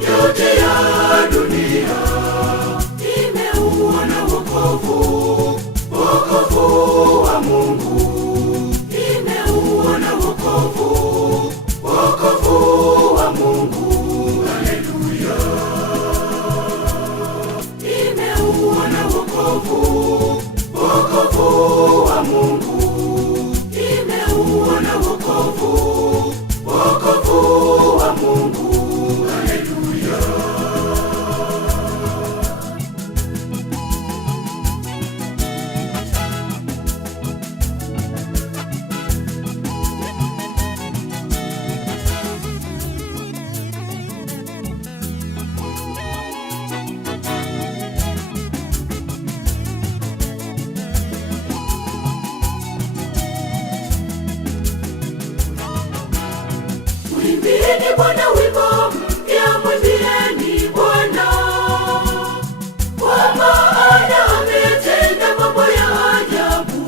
yote ya dunia imeuona wokovu, wokovu wa Mungu. Imeuona wokovu, wokovu wa Mungu. Haleluya. Imeuona wokovu, wokovu wa Mungu. Imeuona wokovu, wokovu wa Mungu. Haleluya. Mwimbieni Bwana wimbo mpya, mwimbieni Bwana, kwa maana ametenda mambo ya ajabu.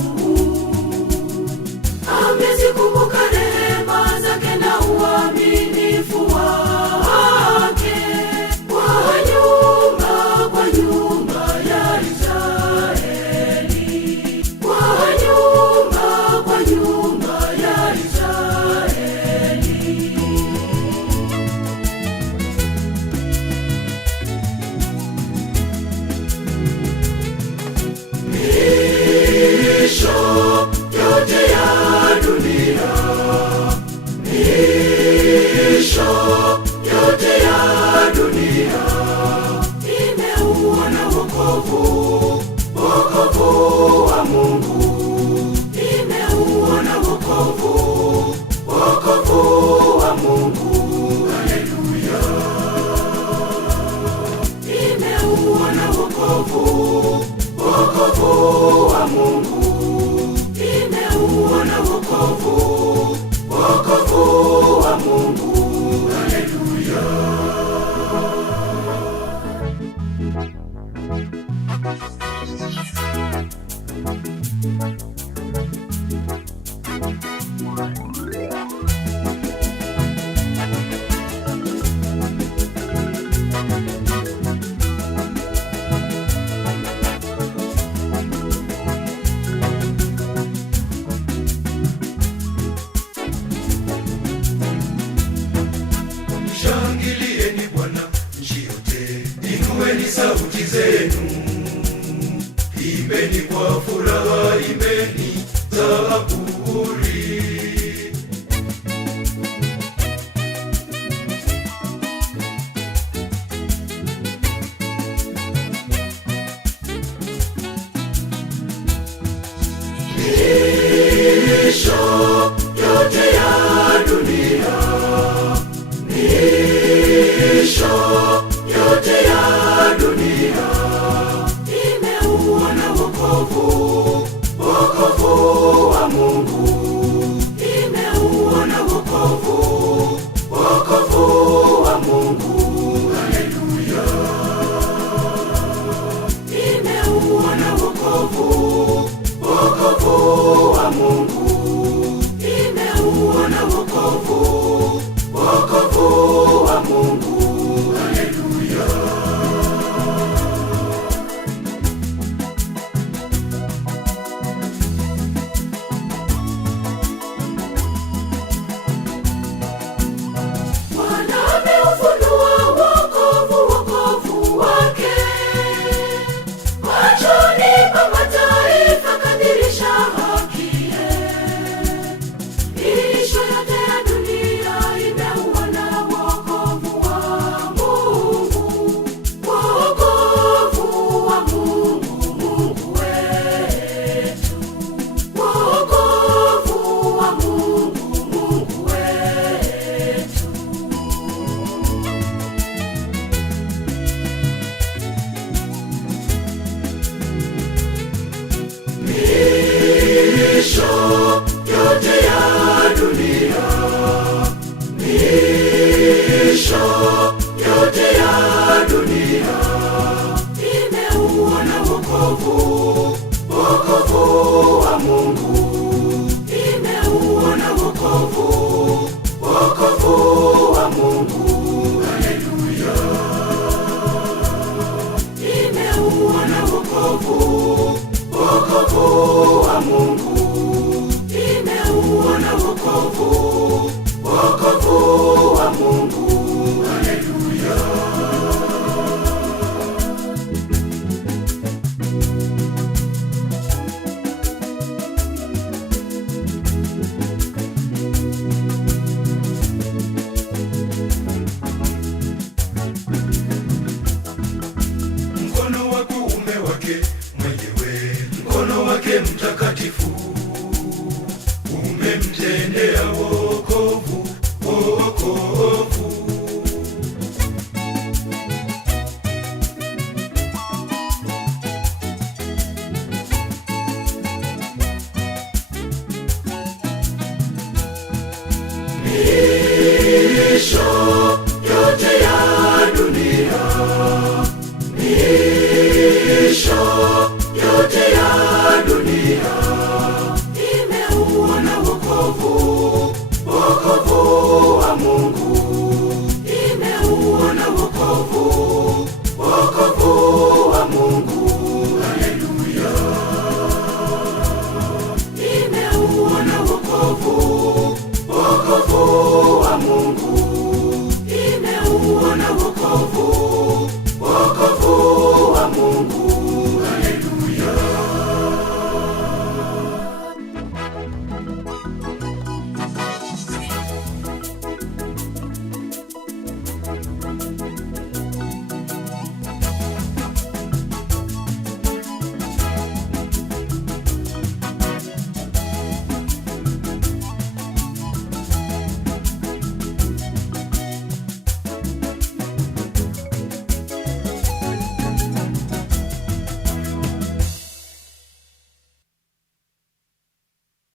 Amezikumbuka rehema zake na uaminifu wake kwa nyumba ya Israeli, kwa nyumba ya Israeli. Yote ya dunia, miisho yote ya dunia imeuona wokovu, wokovu wa Mungu. Imeuona wokovu, wokovu wa Mungu. Haleluya. Imeuona wokovu, wokovu wa Mungu. Imeuona wokovu, wokovu wa Mungu. Haleluya. Shangilieni Bwana nchi yote, inueni sauti zenu, imbeni kwa furaha, imbeni zaburi. Miisho yote ya dunia, miisho yote ya dunia imeuona wokovu, wokovu wa Mungu. Imeuona wokovu, wokovu wa Mungu. Haleluya. Imeuona wokovu, wokovu wa Mungu. miisho yote ya